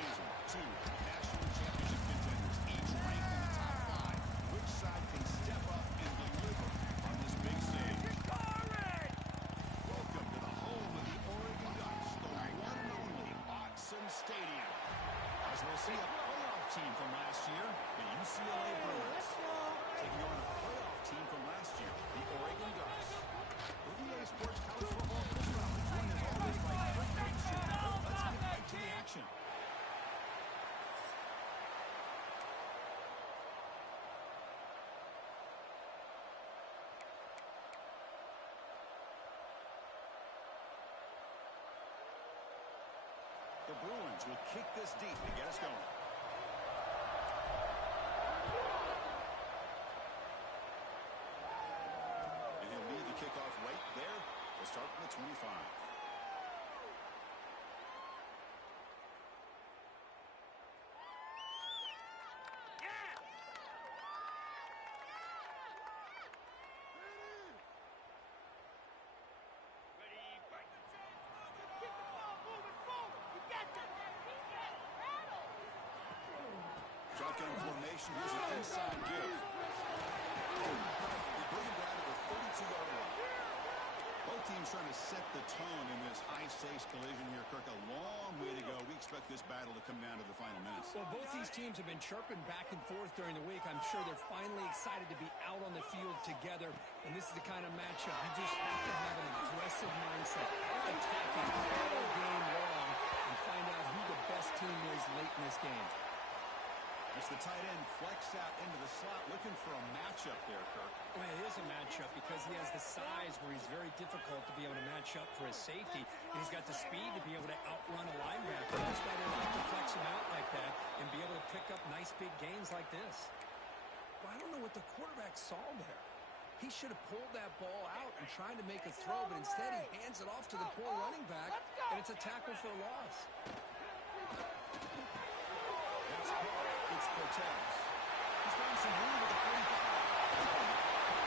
season. Two national championship contenders, each ranked in the top 5. Which side can step up and deliver on this big stage? Welcome to the home of the Oregon Ducks, the one and only Autzen Stadium. As we'll see a playoff team from last year, the UCLA Bruins, taking on a playoff team from last year, the Oregon Ducks. For VA Sports College Football Chris Rowley, joined as always by Curt Anderson. Let's get right to the action. The Bruins will kick this deep to get us going. And he'll lead the kickoff right there. We'll start from the 25. Shotgun formation. Here's an inside give. They bring him down to the 32-yard line. Both teams trying to set the tone in this high-stakes collision here, Kirk. A long way to go. We expect this battle to come down to the final minutes. Well, both these teams have been chirping back and forth during the week. I'm sure they're finally excited to be out on the field together, and this is the kind of matchup you just have to have an aggressive mindset, attacking all game long, and find out who the best team is late in this game. It's the tight end flex out into the slot, looking for a matchup there, Kirk. Well, it is a matchup because he has the size where he's very difficult to be able to match up for his safety. And he's got the speed to be able to outrun a linebacker. That's why they like to flex him out like that and be able to pick up nice big gains like this. Well, I don't know what the quarterback saw there. He should have pulled that ball out and tried to make a throw, but instead he hands it off to the poor running back, and it's a tackle for a loss. It's Cortez. He's found some room with the 45.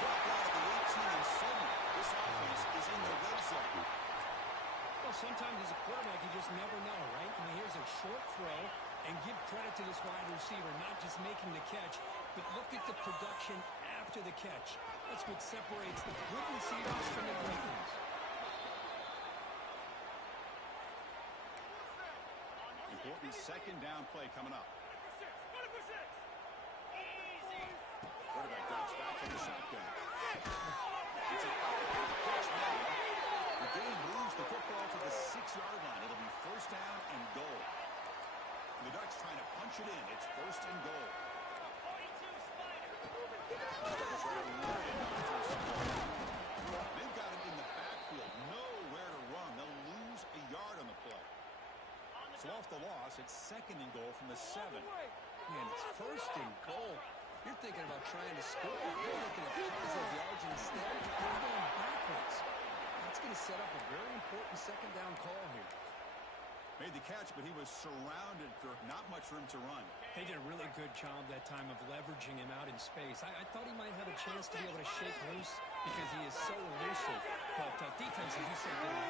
Blocked out of the 18 and 7. This offense is in the red zone. Well, sometimes as a quarterback, you just never know, right? I mean, here's a short throw, and give credit to this wide receiver, not just making the catch, but look at the production after the catch. That's what separates the good receivers from the great ones. Important second down play coming up. Quarterback drops back from the shotgun. It's an catch made. The game moves the football to the 6-yard line. It'll be first down and goal. The Ducks trying to punch it in. It's first and goal. They've got it in the backfield. Nowhere to run. They'll lose a yard on the play. So off the loss, it's second and goal from the 7. Man, it's first and goal. You're thinking about trying to score. You're looking at positive yards instead. You're going backwards. That's going to set up a very important second down call here. Made the catch, but he was surrounded, Kirk. Not much room to run. They did a really good job that time of leveraging him out in space. I thought he might have a chance to be able to shake loose because he is so elusive. But defense, as you said, did a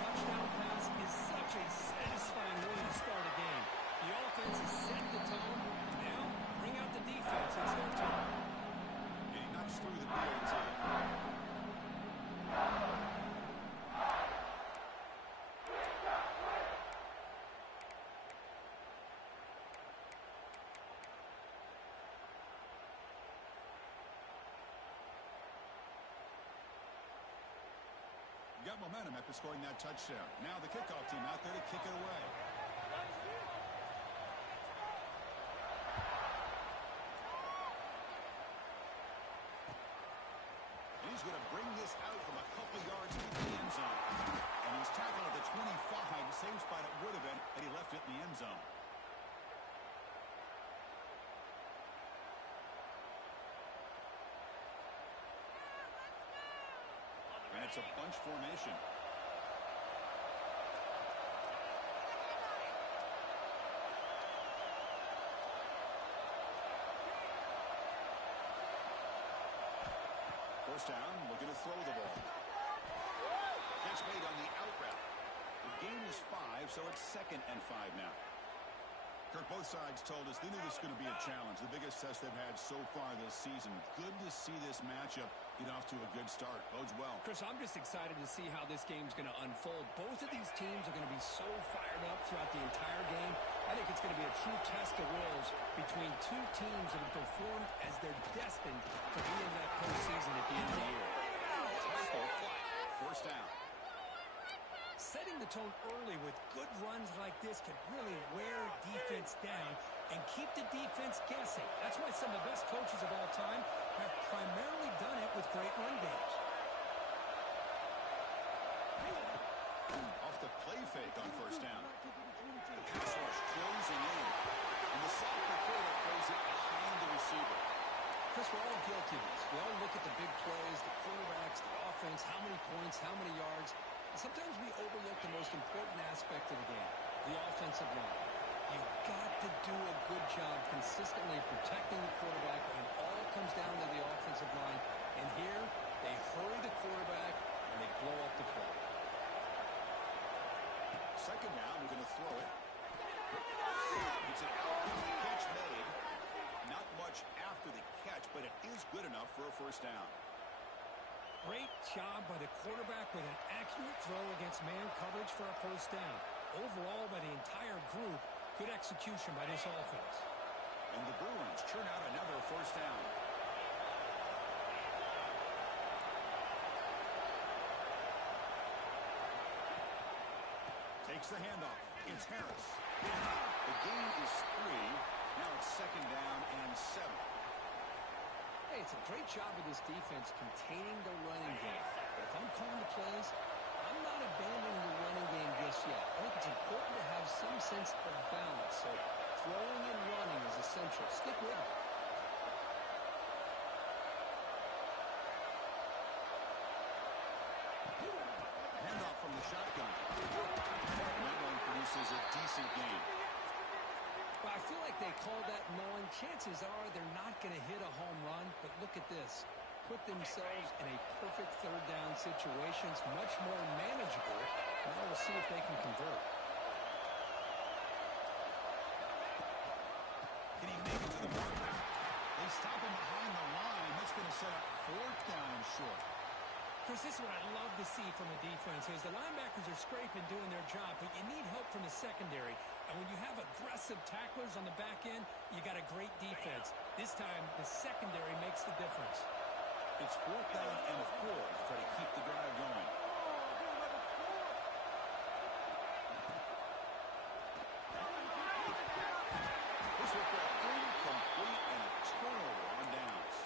touchdown pass is such a satisfying way to start a game. The offense has set the tone. Now, bring out the defense. It's their time. And he knocks through the PAT. Got momentum after scoring that touchdown. Now the kickoff team out there to kick it away. And he's going to bring this out from a couple yards into the end zone. And he's tackled at the 25, the same spot it would have been had he left it in the end zone. And it's a bunch formation. first down, looking to throw the ball. Catch made on the out route. The game is 5, so it's 2nd and 5 now. Kirk, both sides told us they knew this was going to be a challenge, the biggest test they've had so far this season. Good to see this matchup get off to a good start. Bodes well. Chris, I'm just excited to see how this game's going to unfold. Both of these teams are going to be so fired up throughout the entire game. I think it's going to be a true test of wills between two teams that have performed as they're destined to be in that postseason at the end of the year. First down. Setting the tone early with good runs like this can really wear defense down and keep the defense guessing. That's why some of the best coaches of all time have primarily done it with great run games. Off the play fake on first down. The pass rush closing in. And the sophomore quarterback throws it behind the receiver. Chris, we're all guilty of this. We all look at the big plays, the quarterbacks, the offense, how many points, how many yards. Sometimes we overlook the most important aspect of the game, the offensive line. You've got to do a good job consistently protecting the quarterback when it all comes down to the offensive line. And here, they hurry the quarterback and they blow up the play. Second down, we're going to throw it. It's an outfield catch made. Not much after the catch, but it is good enough for a first down. Great job by the quarterback with an accurate throw against man coverage for a first down. Overall, by the entire group, good execution by this offense. And the Bruins churn out another first down. Takes the handoff. It's Harris. The gain is 3. Now it's second down and 7. Hey, it's a great job of this defense containing the running game. But if I'm calling the plays, I'm not abandoning the running game just yet. I think it's important to have some sense of balance. So throwing and running is essential. Stick with it. Handoff from the shotgun. That one produces a decent gain. Well, I feel like they called that knowing chances are they're not going to hit a home run. But look at this. Put themselves in a perfect third down situation. It's much more manageable. Now we'll see if they can convert. Can he make it to the marker? They stop him behind the line. That's going to set up fourth down and short. Chris, this is what I love to see from the defense is the linebackers are scraping, doing their job, but you need help from the secondary. And when you have aggressive tacklers on the back end, you got a great defense. This time, the secondary makes the difference. It's fourth down and 4 to try to keep the drive going. This will go incomplete and a turnover on downs.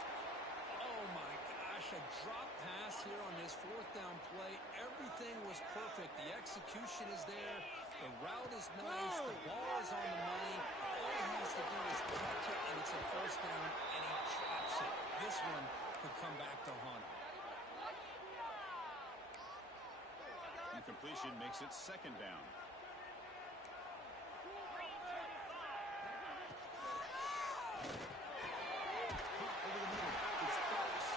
Oh, my gosh, a drop pass here on this fourth down play. Everything was perfect. The execution is there. The route is nice. The ball is on the money. All he has to do is catch it, and it's a first down, and he drops it. This one could come back to haunt him. Incompletion makes it second down. Over the middle. It's close.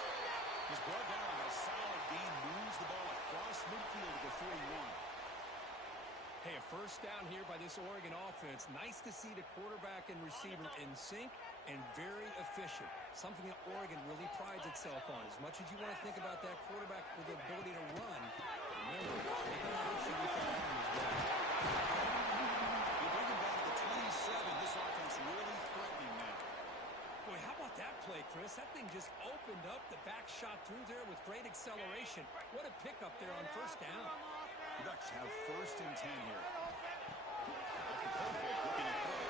He's brought down by a solid gain. Moves the ball across midfield to the 41. Hey, a first down here by this Oregon offense. Nice to see the quarterback and receiver in sync and very efficient. Something that Oregon really prides itself on. As much as you want to think about that quarterback with the ability to run, remember, they can also with that arm as well. You bring him back to 27. This offense really threatening now. Boy, how about that play, Chris? That thing just opened up. The back shot through there with great acceleration. What a pickup there on first down. The Ducks have first and 10 here. Off the play fake, looking to throw.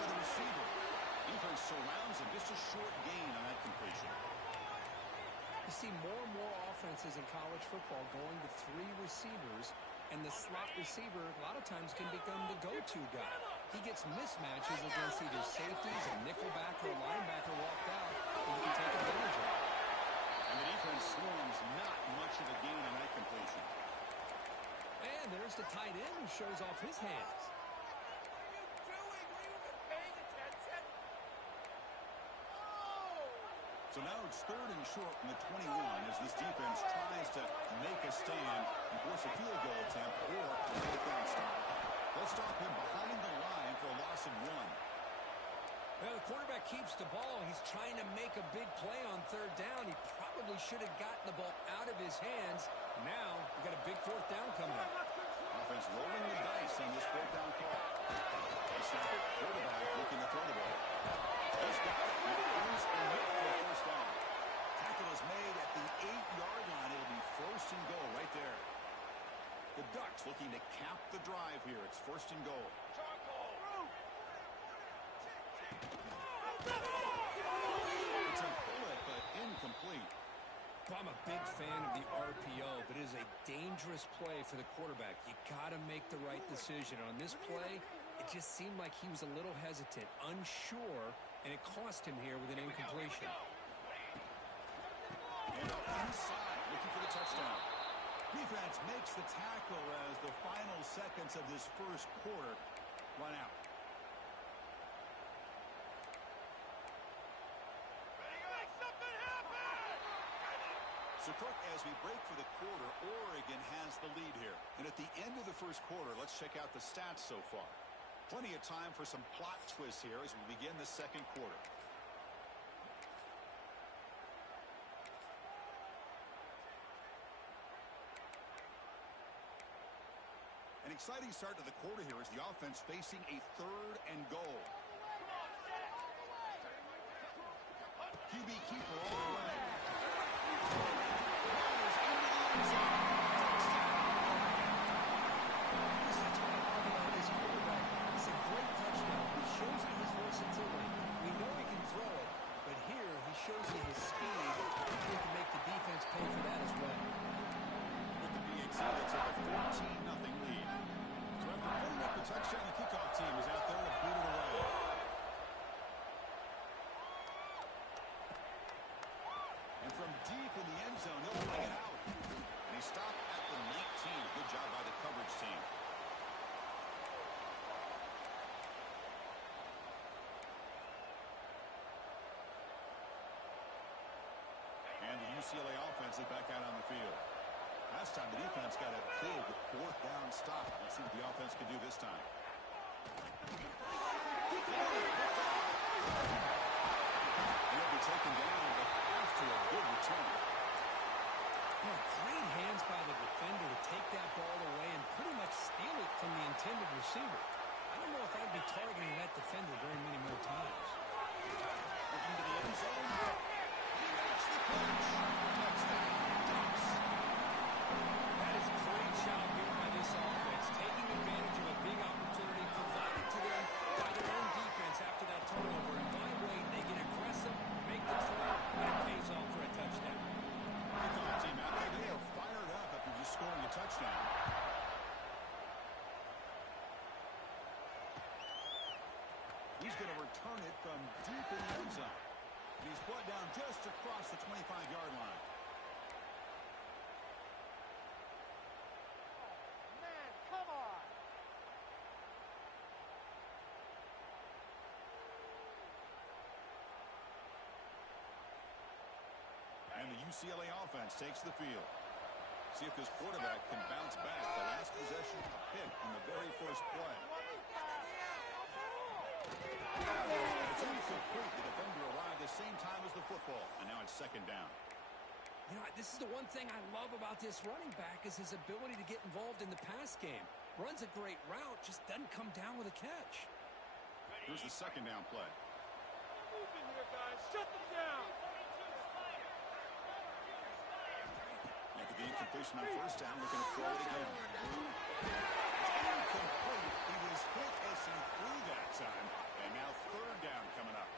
For the receiver. Defense surrounds him. Just a short gain on that completion. You see more and more offenses in college football going to 3 receivers, and the slot receiver a lot of times can become the go-to guy. He gets mismatches against either safeties, a nickelback, or a linebacker walked out, and you can take advantage of it. And the defense swarms not much of a gain on that completion. And there's the tight end who shows off his hands. It's So now it's 3rd and short from the 21 as this defense tries to make a stand and force a field goal attempt or a 4th down stop. They'll stop him behind the line for a loss of 1. Well, the quarterback keeps the ball. He's trying to make a big play on 3rd down. He probably should have gotten the ball out of his hands. Now, we got a big 4th down coming up. Offense rolling the dice on this 4th down call. This now quarterback looking to throw the ball. He's got it. It is enough for a 1st down. Tackle is made at the 8-yard line. It'll be 1st and goal right there. The Ducks looking to cap the drive here. It's 1st and goal. It's a bullet, but incomplete. I'm a big fan of the RPO, but it is a dangerous play for the quarterback. You got to make the right decision. On this play, it just seemed like he was a little hesitant, unsure, and it cost him here with an incompletion. And inside, looking for the touchdown. Defense makes the tackle as the final seconds of this 1st quarter run out. So, Cook, as we break for the quarter, Oregon has the lead here. And at the end of the 1st quarter, let's check out the stats so far. Plenty of time for some plot twists here as we begin the 2nd quarter. An exciting start to the quarter here as the offense facing a 3rd and goal. QB keeper all the way. Shows you his speed. He can make the defense pay for that as well. With the BAT, that's a 14-0 lead. So after putting up the touchdown, the kickoff team is out there to boot it away. And from deep in the end zone, he'll bring it out. And he stopped at the 19. Good job by the coverage team. And the UCLA offense is back out on the field. Last time the defense got a big 4th down stop. Let's see what the offense can do this time. He'll be taken down, but after a good return. Oh, great hands by the defender to take that ball away and pretty much steal it from the intended receiver. I don't know if I'd be targeting that defender very many more times. Looking to the end zone. That is a great job here by this offense, taking advantage of a big opportunity provided to them by their own defense after that turnover. And by the way, they get aggressive, make the throw, and it pays off for a touchdown. Kickoff team out there, they are fired up after just scoring a touchdown. He's going to return it from deep in the end zone. He's brought down just across the 25-yard line. Man, come on. And the UCLA offense takes the field. See if this quarterback can bounce back. The last possession, a pick in the very first play. It's incomplete. The defender arrived the same time as the football, and now it's 2nd down. You know, this is the one thing I love about this running back is his ability to get involved in the pass game. Runs a great route, just doesn't come down with a catch. Here's the 2nd down play. Move in here, guys. Shut them down. After the incompletion on 1st down, looking to throw it again. It's incomplete. He was hit as he threw that time. And now 3rd down coming up.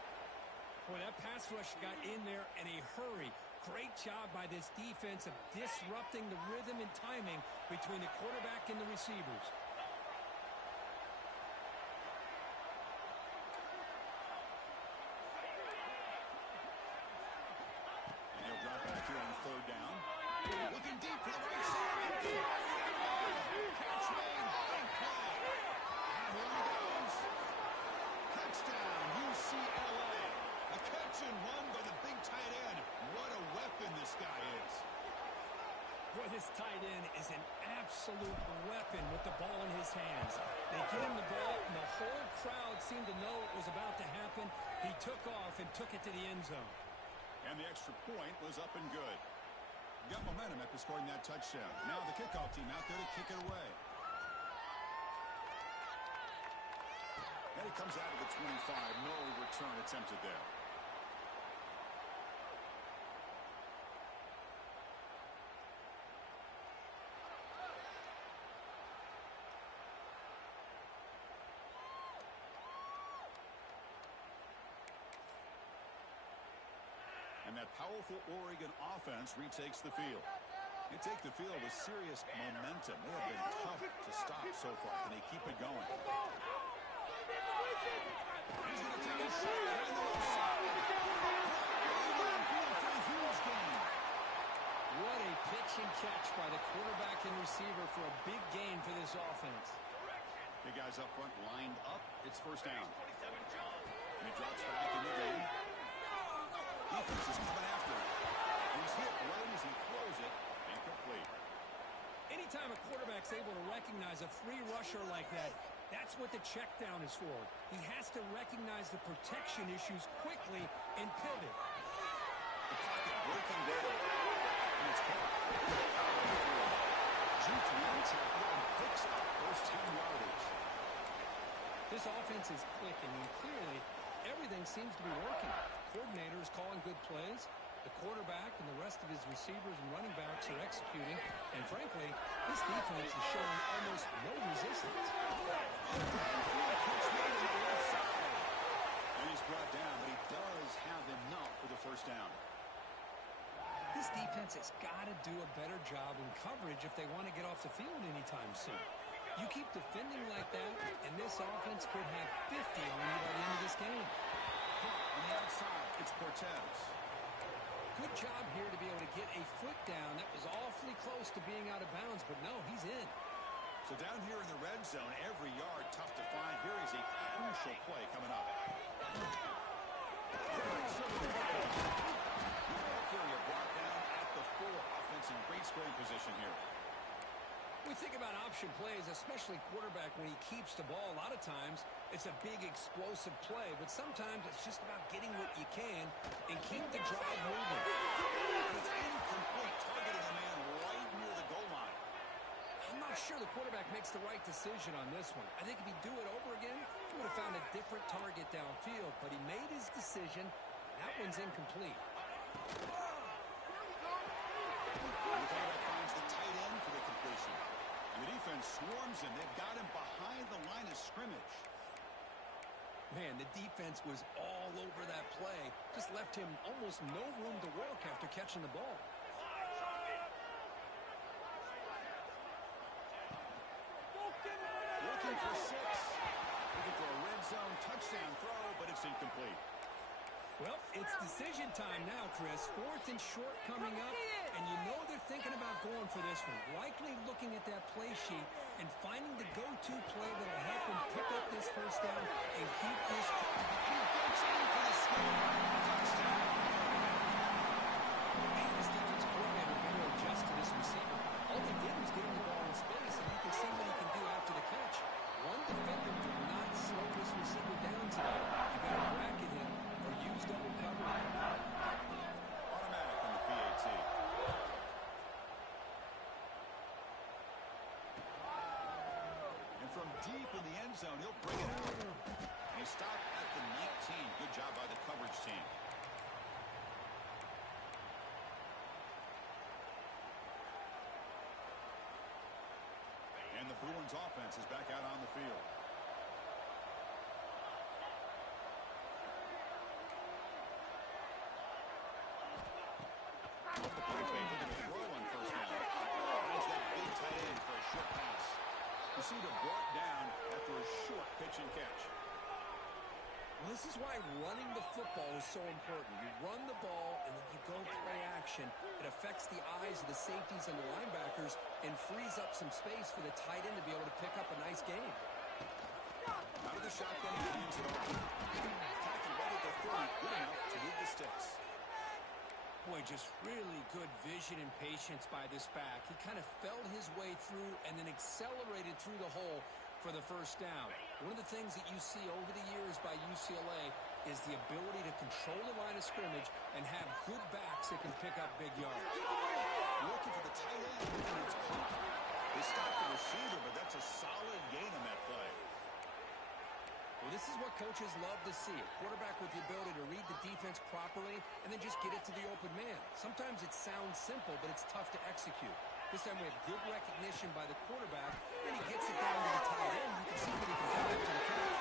Boy, that pass rush got in there in a hurry. Great job by this defense of disrupting the rhythm and timing between the quarterback and the receivers. And he'll drop back here on 3rd down. Looking deep for the right side. Catch made. Big play. And here he goes. Touchdown, UCLA. A catch and run by the big tight end. This tight end is an absolute weapon with the ball in his hands. They get him the ball, and the whole crowd seemed to know it was about to happen. He took off and took it to the end zone. And the extra point was up and good. Got momentum after scoring that touchdown. Now the kickoff team out there to kick it away. And he comes out of the 25. No return attempted there. And that powerful Oregon offense retakes the field. They take the field with serious momentum. They have been tough to stop so far. Can they keep it going? He's going to take a shot behind the left side. For a huge gain. What a pitch and catch by the quarterback and receiver for a big gain for this offense. Big guys up front lined up. It's first down. And he drops back in the game. Defense is coming after him. He's hit right as he throws it. Incomplete. Anytime a quarterback's able to recognize a free rusher like that, that's what the check down is for. He has to recognize the protection issues quickly and pivot. The pocket breaking down. And it's caught. Jukes one tackle and picks up first 10 yardage. This offense is clicking, and clearly everything seems to be working. The coordinator is calling good plays. The quarterback and the rest of his receivers and running backs are executing. And frankly, this defense is showing almost no resistance. And he's brought down, but he does have enough for the first down. This defense has got to do a better job in coverage if they want to get off the field anytime soon. You keep defending like that, and this offense could have 50 on you by the end of this game. On the outside, it's Cortez. Good job here to be able to get a foot down. That was awfully close to being out of bounds, but no, he's in. So down here in the red zone, every yard tough to find. Here is a crucial play coming up. Area brought down at the 4. Offense in great scoring position here. We think about option plays, especially quarterback when he keeps the ball. A lot of times, it's a big explosive play, but sometimes it's just about getting what you can and keep the drive moving. It's incomplete, targeting a man right near the goal line. I'm not sure the quarterback makes the right decision on this one. I think if he'd do it over again, he would have found a different target downfield, but he made his decision. That one's incomplete. The quarterback finds the tight end for the completion. And the defense swarms him. They've got him behind the line of scrimmage. Man, the defense was all over that play. Just left him almost no room to work after catching the ball. Looking for 6. Looking for a red zone touchdown throw, but it's incomplete. Well, it's decision time now, Chris. 4th and short coming up, and you know they're thinking about going for this one. Likely looking at that play sheet and finding the go-to play that'll help them pick up this first down and keep this. Man, this defensive coordinator better adjust to this receiver. All they did was get him the ball in space, and you can see what he can do after the catch. One defender did not slow this receiver down today. You better bracket him. Double cover. Automatic on the PAT. And from deep in the end zone, he'll bring it out. And he stopped at the 19. Good job by the coverage team. And the Bruins offense is back out on the field. Receiver brought down after a short pitch and catch. Well, this is why running the football is so important. You run the ball, and then you go play action. It affects the eyes of the safeties and the linebackers and frees up some space for the tight end to be able to pick up a nice game. Out of the shotgun, he hands it off. Tackled right at the 30, good enough to move the sticks. Boy, just really good vision and patience by this back. He kind of felt his way through and then accelerated through the hole for the first down. One of the things that you see over the years by UCLA is the ability to control the line of scrimmage and have good backs that can pick up big yards. Looking for the tight end, and it's caught. They stopped the receiver, but that's a solid gain on that play. Well, this is what coaches love to see. A quarterback with the ability to read the defense properly and then just get it to the open man. Sometimes it sounds simple, but it's tough to execute. This time we have good recognition by the quarterback, and he gets it down to the tight end. You can see that he can get back to the catch.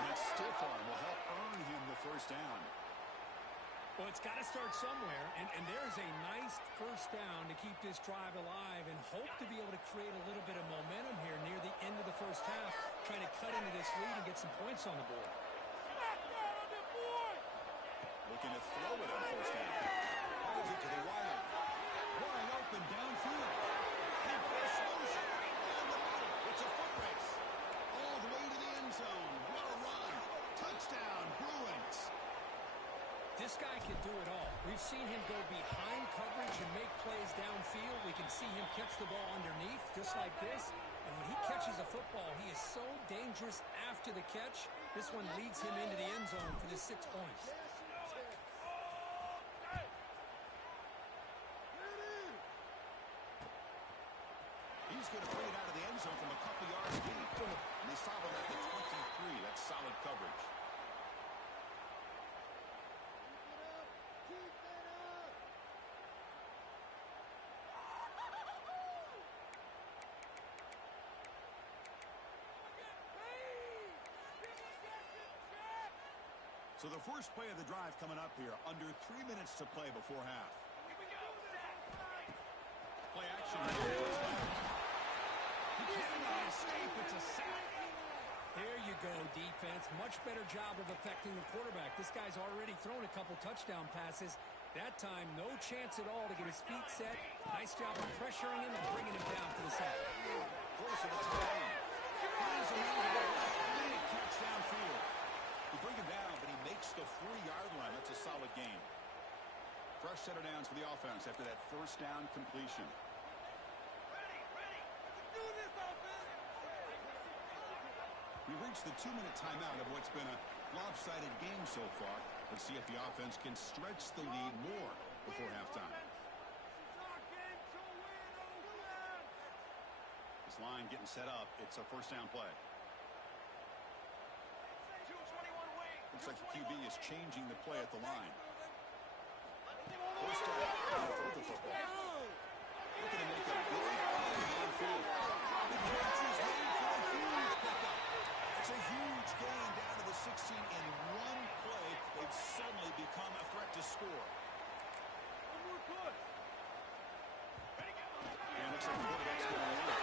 And that stiff arm will help earn him the first down. Well, it's got to start somewhere, and there's a nice first down to keep this drive alive and hope to be able to create a little bit of momentum here near the end of the first half, trying to cut into this lead and get some points on the board. Looking to throw it on first down. Holds it to the wide. Wide open downfield. He bursts loose right down the middle. It's a foot race. All the way to the end zone. What a run. Touchdown, Bruins. This guy can do it all. We've seen him go behind coverage and make plays downfield. We can see him catch the ball underneath, just like this. And when he catches a football, he is so dangerous after the catch. This one leads him into the end zone for the 6 points. He's going to bring it out of the end zone from a couple yards deep. And they stop him at the 23. That's solid coverage. So the first play of the drive coming up here, under 3 minutes to play before half. Play action. He cannot escape. It's a sack. There you go, defense. Much better job of affecting the quarterback. This guy's already thrown a couple touchdown passes. That time, no chance at all to get his feet set. Nice job of pressuring him and bringing him down to the sack. Close to the tight end. Finds a man to the left. Big catch downfield. They bring him down, but he makes the 4-yard line. That's a solid gain. Fresh set of downs for the offense after that first down completion. We've reached the 2-minute timeout of what's been a lopsided game so far. Let's see if the offense can stretch the lead more before halftime. This line getting set up. It's a first down play. Looks like the QB is changing the play at the line. First down, throw the football. Looking to make a big play downfield. The catch is made for a huge pickup. It's a huge gain down to the 16 in one play. They've suddenly become a threat to score. And looks like the quarterback's going to run it.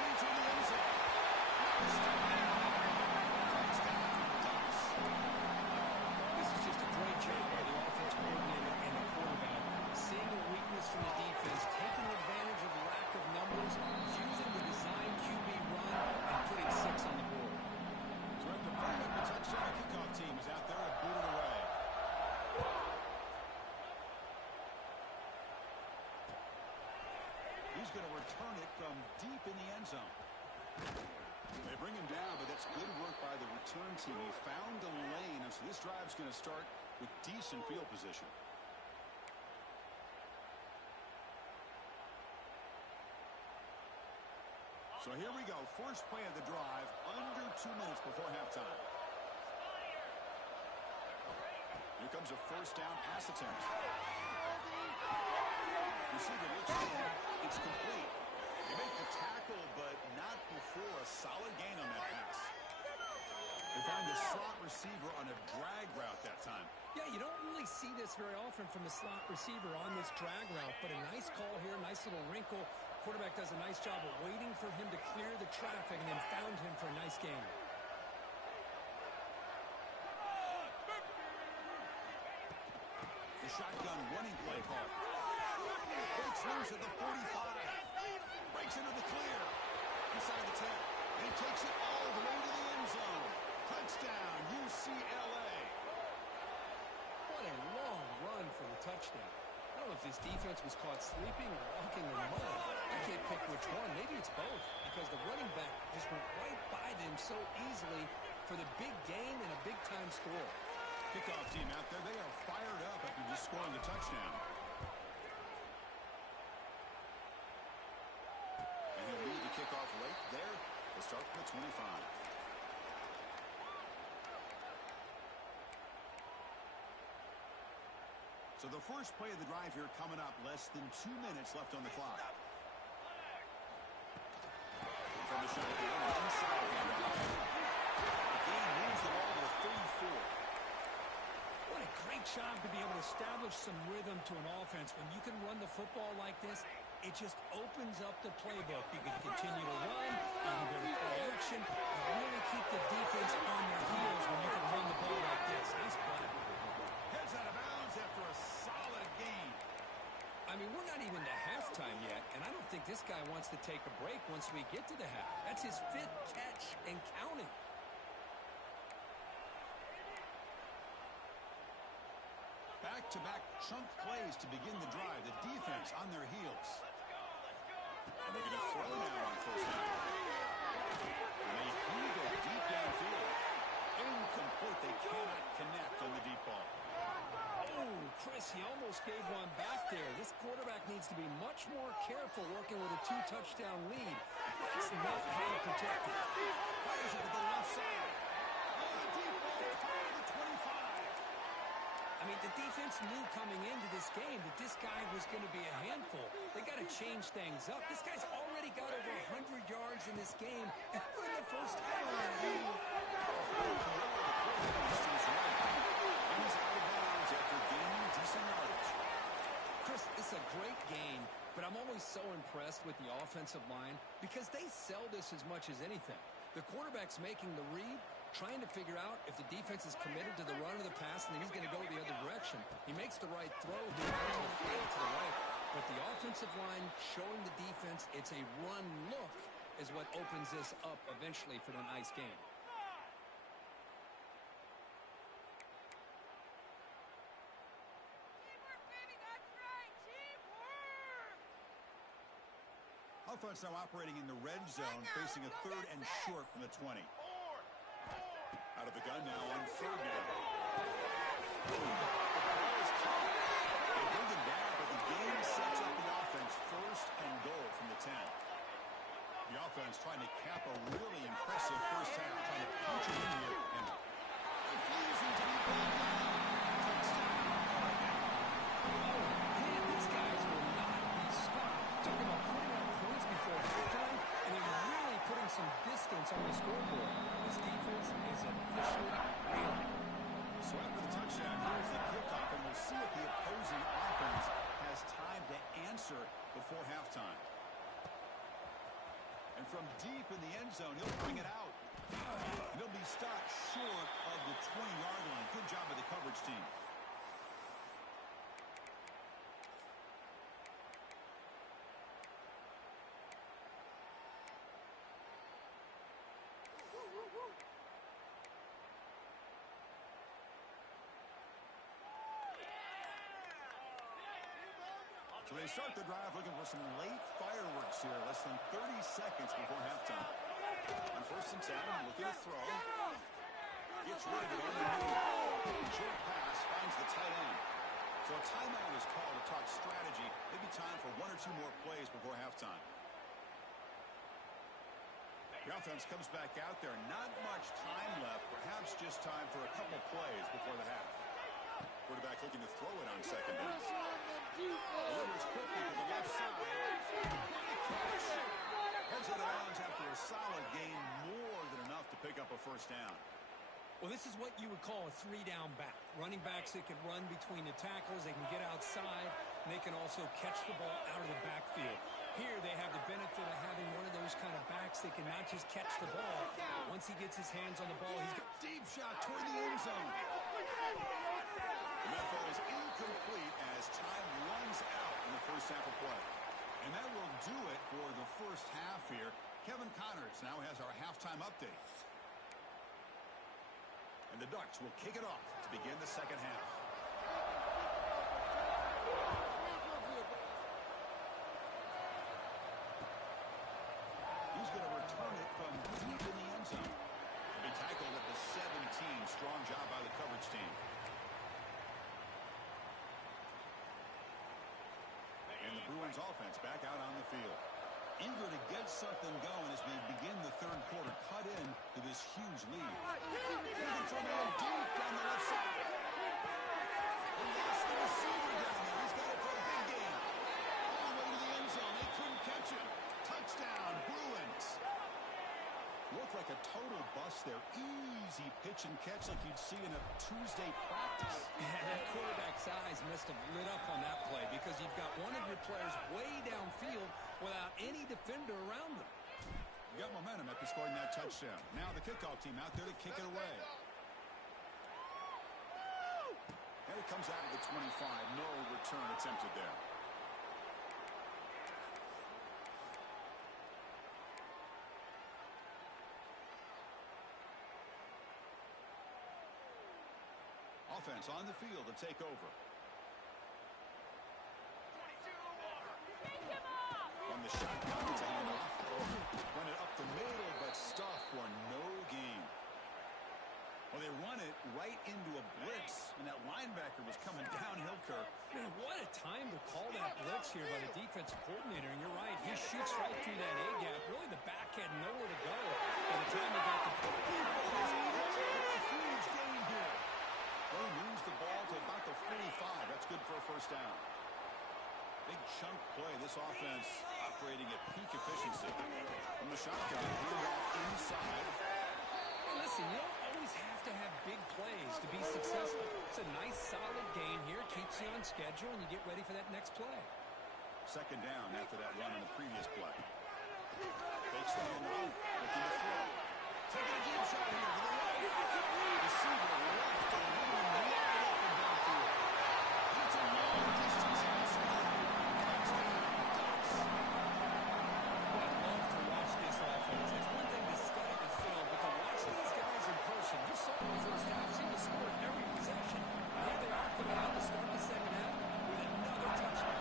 Into the end zone. This is just a great job by the offense coordinator and the quarterback. Seeing a weakness from the defense, taking advantage of lack of numbers, using the design QB run, and putting 6 on the board. So after putting up the touchdown, the kickoff team is out there to boot it away. He's going to return it from deep in the end zone. They bring him down, but that's good work by the return team. He found a lane, and so this drive's going to start with decent field position. So here we go. First play of the drive, under 2 minutes before halftime. Here comes a first down pass attempt. Receiver looks in. It's complete. They make the tackle, but not before a solid gain on that pass. They found the slot receiver on a drag route that time. Yeah, you don't really see this very often from the slot receiver on this drag route, but a nice call here, nice little wrinkle. Quarterback does a nice job of waiting for him to clear the traffic and then found him for a nice gain. The shotgun running play call. Breaks loose at the 45. Breaks into the clear. Inside the 10. And he takes it all the way to the end zone. Touchdown, UCLA. What a long run for the touchdown. if this defense was caught sleeping or walking in mud. I can't pick which one. Maybe it's both, because the running back just went right by them so easily for the big gain and a big-time score. Kickoff team out there, they are fired up after just scoring a touchdown. And he'll lead the kickoff right there. We'll start from the 25. So the first play of the drive here coming up, less than 2 minutes left on the clock. From the shotgun, inside again. The game moves the ball to the 34. What a great job to be able to establish some rhythm to an offense. When you can run the football like this, it just opens up the playbook. You can continue to run, you can go to play action, and really keep the defense on their heels when you can run the ball like this. Nice play. Heads out of bounds after a solid gain. I mean, we're not even to halftime yet, and I don't think this guy wants to take a break once we get to the half. That's his 5th catch and counting. Back-to-back chunk plays to begin the drive. The defense on their heels. And they're going to throw now on first down. And they heave it deep downfield. Incomplete. They cannot connect on the deep ball. Oh, Chris, he almost gave one back there. This quarterback needs to be much more careful working with a 2-touchdown lead. That's not how to protect it. Fires it to the left side. On the deep ball, toward the 25. I mean, the defense knew coming into this game that this guy was going to be a handful. They got to change things up. This guy's already got over 100 yards in this game, and we're in the first half. Chris, this is a great game, but I'm always so impressed with the offensive line because they sell this as much as anything. The quarterback's making the read, trying to figure out if the defense is committed to the run or the pass, and then he's going to go the other direction. He makes the right throw, he runs the field to the right, but the offensive line showing the defense it's a run look is what opens this up eventually for the nice game. Offense now operating in the red zone, facing a 3rd and short from the 20. Out of the gun now on 3rd down. The ball is caught. They bring it down, but the game sets up the offense 1st and goal from the 10. The offense trying to cap a really impressive first half, trying to punch it in here. And refusing to be pulled down. Touchdown. Man, these guys will not be stopped. Talking about putting up points before halftime, and then really putting some distance on the scoreboard. This defense is officially nailed. So after the touchdown, here's the kickoff, and we'll see if the opposing offense has time to answer before halftime. And from deep in the end zone, he'll bring it out. And he'll be stopped short of the 20-yard line. Good job by the coverage team. So they start the drive looking for some late fireworks here, less than 30 seconds before halftime. On 1st and 10, looking to throw. Gets rid of it on the move. Short pass finds the tight end. So a timeout is called to talk strategy. Maybe time for 1 or 2 more plays before halftime. The offense comes back out there. Not much time left. Perhaps just time for a couple plays before the half. Quarterback looking to throw it on 2nd down. Delivers quickly to the left side. Heads out of bounds after a solid gain, more than enough to pick up a first down. Well, this is what you would call a 3-down back. Running backs that can run between the tackles, they can get outside, and they can also catch the ball out of the backfield. Here they have the benefit of having one of those kind of backs that can not just catch the ball. Once he gets his hands on the ball, he's got deep shot toward the end zone. And that ball is incomplete as time runs out in the first half of play. And that will do it for the first half here. Kevin Connors now has our halftime update. And the Ducks will kick it off to begin the second half. Oregon's offense back out on the field. Eager to get something going as we begin the third quarter. Cut in to this huge lead. Looking for a man deep down the left side. They lost the receiver down there. He's got it for a big gain. All the way to the end zone. They couldn't catch him. Touchdown, Bruins. Looked like a total bust there. Easy pitch and catch like you'd see in a Tuesday practice. Yeah, that quarterback's eyes must have lit up on that play because you've got one of your players way downfield without any defender around them. You got momentum after scoring that touchdown. Now the kickoff team out there to kick it away. And it comes out of the 25. No return attempted there. Offense on the field to take over. From the shotgun to hand off. Run it up the middle, but stuffed for no gain. Well, they run it right into a blitz, and that linebacker was coming downhill, Kirk. Man, what a time to call that blitz here by the defensive coordinator. And you're right, he shoots right through that A-gap. Really, the back had nowhere to go by the time he got the ball. A huge gain here. They moves the ball to about the 45. That's good for a first down. Big chunk play. This offense operating at peak efficiency. From the shotgun, hand off inside. Hey, listen, you don't always have to have big plays to be successful. It's a nice, solid gain here. Keeps you on schedule, and you get ready for that next play. Second down after that run on the previous play. Fakes the handoff. Looking to throw. Taking a deep shot here to the right. Receiver left and running wide open downfield. That's a long distance pass. I'd love to watch this offense. It's one thing to study the film, but to watch these guys in person, you saw in the first half, seem to score every possession. Here they are coming out to start the second half with another touchdown.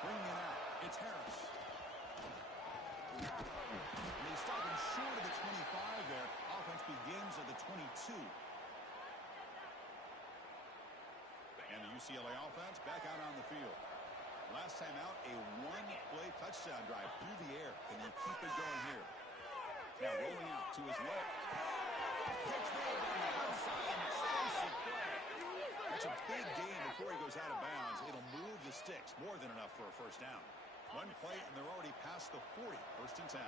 Bringing it out. It's Harris. And they stop him short of the 25 there. Offense begins at the 22. And the UCLA offense back out on the field. Last time out, a one-play touchdown drive through the air. Can he keep it going here? Now rolling out to his left. Catch ball down the left side. Explosive play. That's a big gain before he goes out of bounds. It'll move the sticks. More than enough for a first down. One play, and they're already past the 40. First and 10.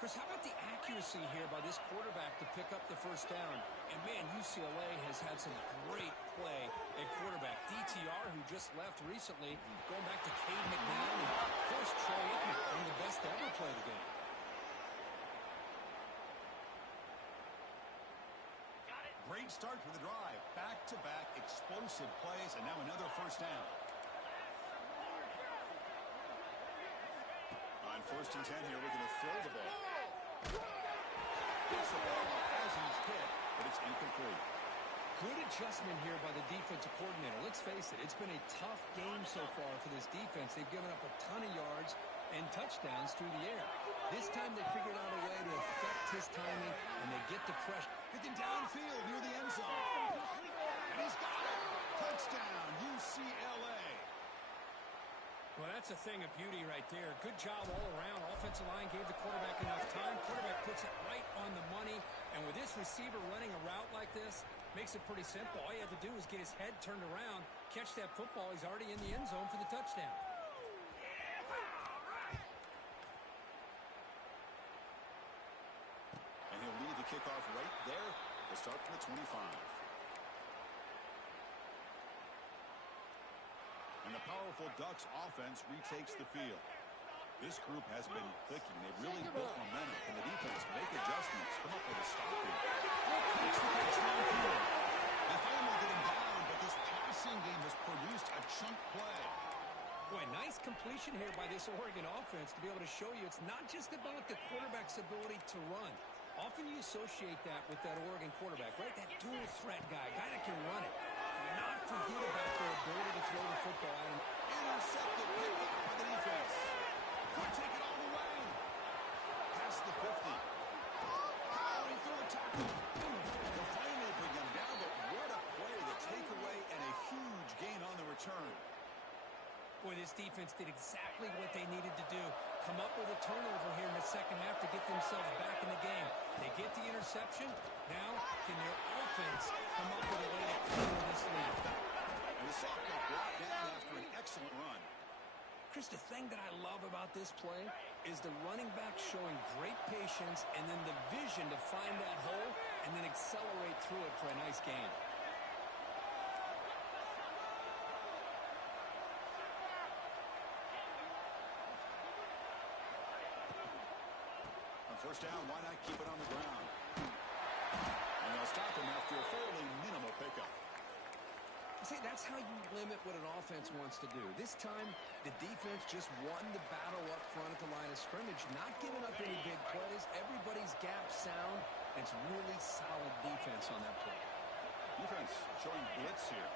Chris, how about the accuracy here by this quarterback to pick up the first down? And, man, UCLA has had some great play at quarterback. DTR, who just left recently, going back to Cade McNown, and, of course, Troy Aikman, one of the best to ever play the game. Great start to the drive. Back-to-back explosive plays, and now another first down. On first and 10 here, we're going to throw the ball. Gets the ball as he's hit, but it's incomplete. Good adjustment here by the defensive coordinator. Let's face it, it's been a tough game so far for this defense. They've given up a ton of yards and touchdowns through the air. This time they figured out a way to affect his timing, and they get the pressure. Looking downfield near the end zone. And he's got it. Touchdown, UCLA. Well, that's a thing of beauty right there. Good job all around. Offensive line gave the quarterback enough time. Quarterback puts it right on the money. And with this receiver running a route like this, makes it pretty simple. All you have to do is get his head turned around, catch that football. He's already in the end zone for the touchdown. And he'll lead the kickoff right there to start from the 25. And the powerful Ducks offense retakes the field. This group has been clicking. They've really built momentum. Can the defense make adjustments? Come up with a stop here. They finally get him down, but this passing game has produced a chunk play. Boy, nice completion here by this Oregon offense to be able to show you it's not just about the quarterback's ability to run. Often you associate that with that Oregon quarterback, right? That dual threat guy that can run it. Not forget about their ability to throw the football at him. Intercepted, picked up by the defense. Could take it all the way. Past the 50. Powering through a tackle. They'll finally this defense did exactly what they needed to do. Come up with a turnover here in the second half to get themselves back in the game. They get the interception. Now, can their offense come up with a way to cover this lead? And the Sox got brought down after an excellent run. Chris, the thing that I love about this play is the running back showing great patience and then the vision to find that hole and then accelerate through it for a nice gain. On first down, why not keep it on the ground? And they'll stop him after a fairly minimal pickup. See, that's how you limit what an offense wants to do. This time, the defense just won the battle up front at the line of scrimmage, not giving up any big plays. Everybody's gap sound. It's really solid defense on that play. Defense showing blitz here.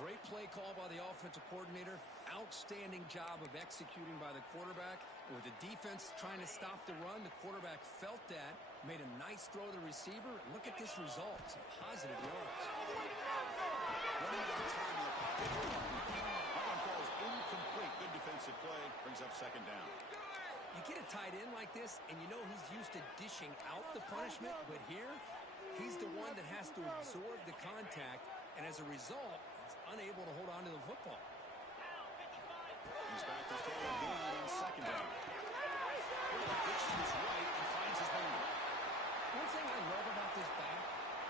Great play call by the offensive coordinator. Outstanding job of executing by the quarterback. With the defense trying to stop the run, the quarterback felt that, made a nice throw to the receiver. Look at this result. Some positive yards. Running out of time in the pocket. That one falls incomplete. Good defensive play. Brings up second down. You get a tight end like this, and you know he's used to dishing out the punishment, but here, he's the one that has to absorb the contact, and as a result, he's unable to hold on to the football. He's back to throw again on second down. Looks to his right and finds his man. One thing I love about this back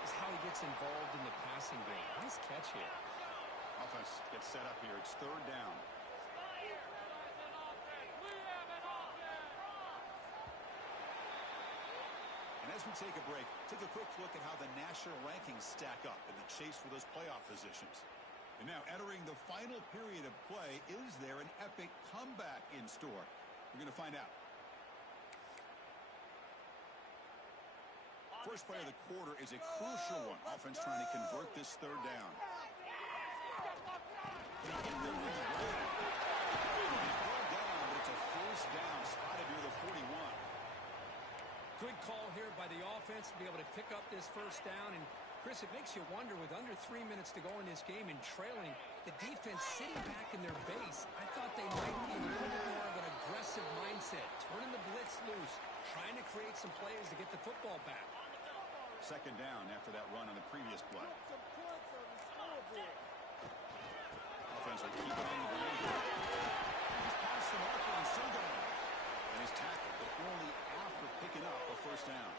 is how he gets involved in the passing game. Nice catch here. Offense gets set up here. It's third down. And as we take a break, take a quick look at how the national rankings stack up in the chase for those playoff positions. And now entering the final period of play, is there an epic comeback in store? We're going to find out. First play of the quarter is a crucial one. Offense trying to convert this third down. He's brought down, but it's a first down spotted near the 41. Good call here by the offense to be able to pick up this first down. And, Chris, it makes you wonder, with under 3 minutes to go in this game and trailing, the defense sitting back in their base, I thought they might be a little bit more of an aggressive mindset, turning the blitz loose, trying to create some plays to get the football back. Second down after that run on the previous play. Offense will keep it on the ground. He's past the marker and still going. And he's tackled, but only after picking up a first down.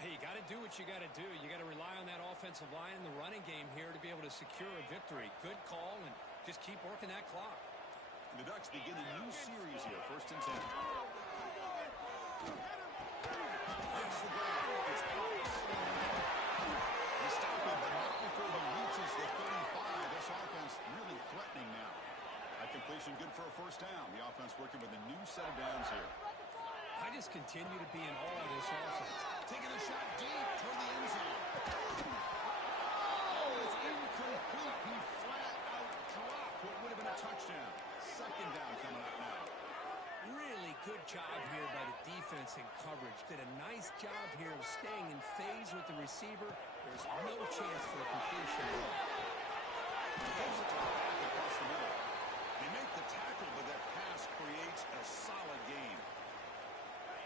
Hey, you got to do what you got to do. You got to rely on that offensive line in the running game here to be able to secure a victory. Good call, and just keep working that clock. And the Ducks begin a new series here, 1st and 10. It's the ball. It's Ellis. They stop him, but not before he reaches the 35. This offense really threatening now. That completion good for a first down. The offense working with a new set of downs here. I just continue to be in awe of this offense. Taking a shot deep toward the end zone. Oh, it's incomplete. He flat out dropped what would have been a touchdown. Second down coming up now. Really good job here by the defense in coverage. Did a nice job here of staying in phase with the receiver. There's no chance for a completion at all. Gives it to the back across the middle. They make the tackle, but their pass creates a solid gain.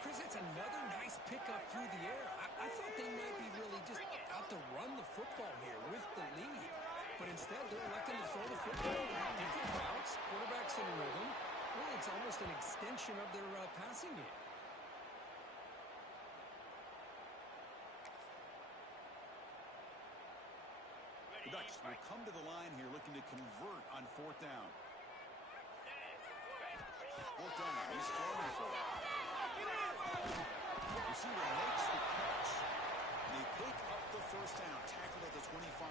Chris, it's another nice pickup through the air. I thought they might be really just out to run the football here with the lead. But instead, they're electing to throw the football. Different routes, quarterbacks in rhythm. Really, it's almost an extension of their passing game. The Ducks will come to the line here looking to convert on 4th down. 4th down, he's throwing for it. Receiver makes the catch. And they pick up the first down. Tackled at the 25.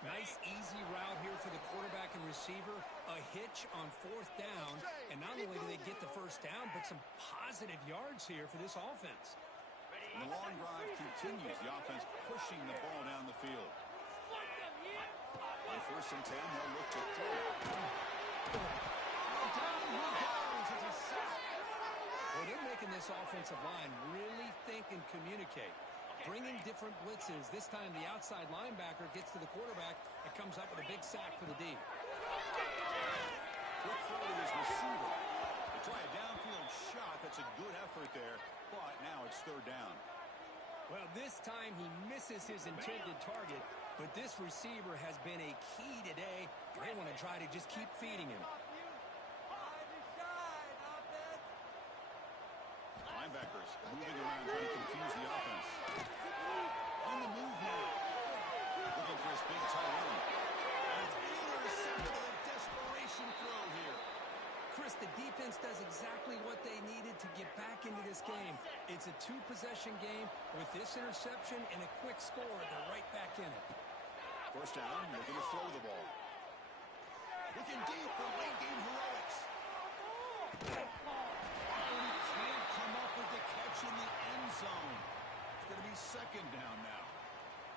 Nice, easy route here for the quarterback and receiver. A hitch on fourth down. And not only do they get the first down, but some positive yards here for this offense. The long drive continues. The offense pushing the ball down the field. On 1st and 10, they'll look to throw. Down he goes. It's a sack. Well, they're making this offensive line really think and communicate. Bringing different blitzes. This time the outside linebacker gets to the quarterback and comes up with a big sack for the D. Quick throw to his receiver. They try a downfield shot. That's a good effort there, but now it's 3rd down. Well, this time he misses his intended target, but this receiver has been a key today. They want to try to just keep feeding him. Linebackers moving around trying to confuse the offense. On the move now. Looking for his big tight end. And it's intercepted with a desperation throw here. Chris, the defense does exactly what they needed to get back into this game. It's a 2-possession game. With this interception and a quick score, they're right back in it. 1st down, looking to throw the ball. Looking deep for late game heroics. Can't come up with the catch in the end zone. It's going to be 2nd down now.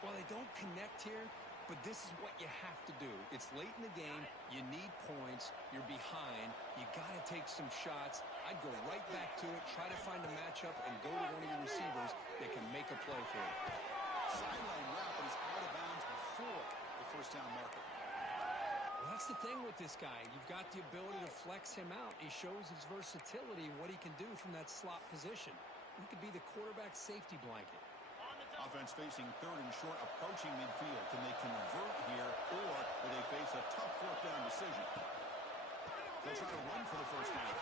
Well, they don't connect here, but this is what you have to do. It's late in the game. You need points. You're behind. You got to take some shots. I'd go right back to it, try to find a matchup, and go to one of your receivers that can make a play for you. Sideline route, but he's out of bounds before the 1st down marker. Well, that's the thing with this guy. You've got the ability to flex him out. He shows his versatility and what he can do from that slot position. He could be the quarterback safety blanket. Offense facing 3rd and short, approaching midfield. Can they convert here, or will they face a tough 4th down decision? They'll try to run for the 1st down.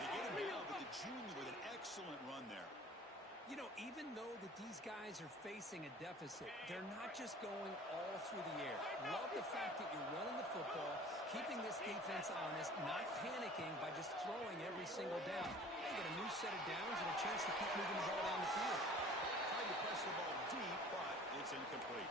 They get him down, but the junior with an excellent run there. You know, even though that these guys are facing a deficit, they're not just going all through the air. Love the fact that you're running the football, keeping this defense honest, not panicking by just throwing every single down. They get a new set of downs and a chance to keep moving the ball down the field. Trying to press the ball deep, but it's incomplete.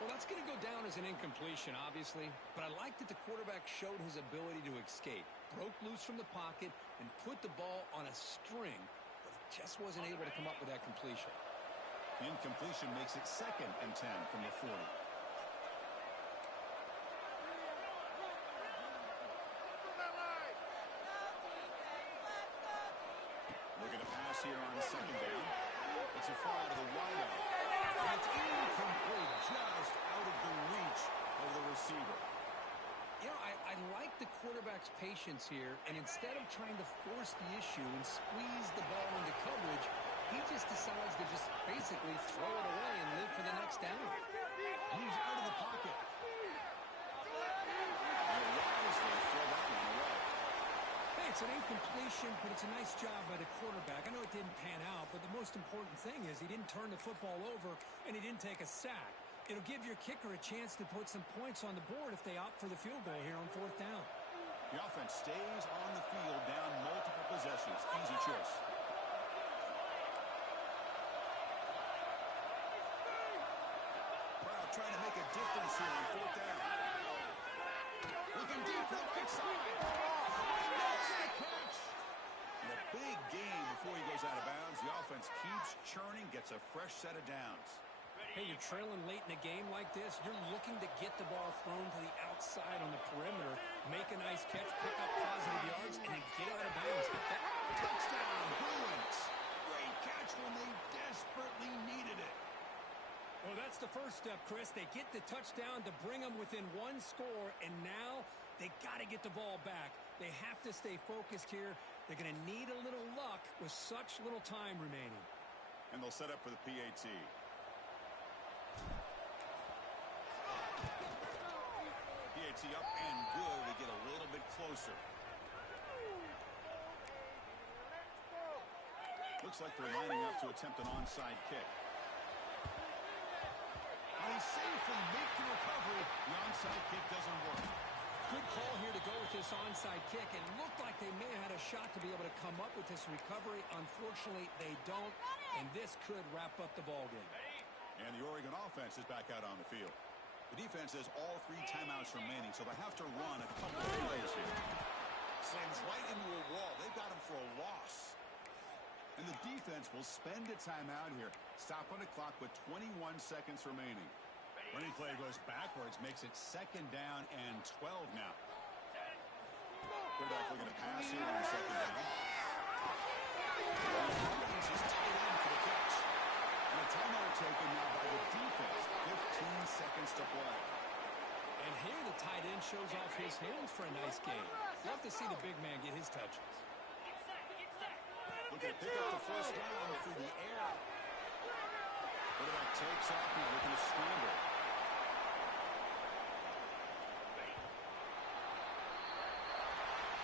Well, that's going to go down as an incompletion, obviously, but I like that the quarterback showed his ability to escape, broke loose from the pocket, and put the ball on a string, but just wasn't able to come up with that completion. The incompletion makes it 2nd and 10 from the 40. Looking to pass here on 2nd down. It's a far out of the wideout. And it's incomplete, just out of the reach of the receiver. You know, I like the quarterback's patience here, and instead of trying to force the issue and squeeze the ball into coverage, he just decides to just basically throw it away and live for the next down. Moves out of the pocket. And wisely throw that one away. Hey, it's an incompletion, but it's a nice job by the quarterback. I know it didn't pan out, but the most important thing is he didn't turn the football over, and he didn't take a sack. It'll give your kicker a chance to put some points on the board if they opt for the field goal here on 4th down. The offense stays on the field, down multiple possessions. Easy choice. Proud trying to make a difference here on 4th down. Looking deep, left side. Makes the catch. And a big gain before he goes out of bounds. The offense keeps churning, gets a fresh set of downs. Hey, you're trailing late in a game like this. You're looking to get the ball thrown to the outside on the perimeter, make a nice catch, pick up positive yards, and then get out of bounds. Touchdown, Bruins. Great catch when they desperately needed it. Well, that's the first step, Chris. They get the touchdown to bring them within one score, and now they got to get the ball back. They have to stay focused here. They're going to need a little luck with such little time remaining. And they'll set up for the PAT. PAT up and good. They get a little bit closer. Looks like they're lining up to attempt an onside kick. And he's safely make the recovery. The onside kick doesn't work. Good call here to go with this onside kick. It looked like they may have had a shot to be able to come up with this recovery. Unfortunately, they don't, and this could wrap up the ball game. And the Oregon offense is back out on the field. The defense has all 3 timeouts remaining, so they have to run a couple of plays here. Slams right into a wall. They've got him for a loss. And the defense will spend a timeout here. Stop on the clock with 21 seconds remaining. Running play goes backwards, makes it 2nd down and 12 now. Quarterback looking to pass here on 2nd down. Hines is tight end for the catch. And a timeout taken now by the defense. 15 seconds to play. And here the tight end shows off his hands for a nice game. Love to see the big man get his touches. Looking to pick up the first down through the air. Quarterback takes off. He's looking to scramble.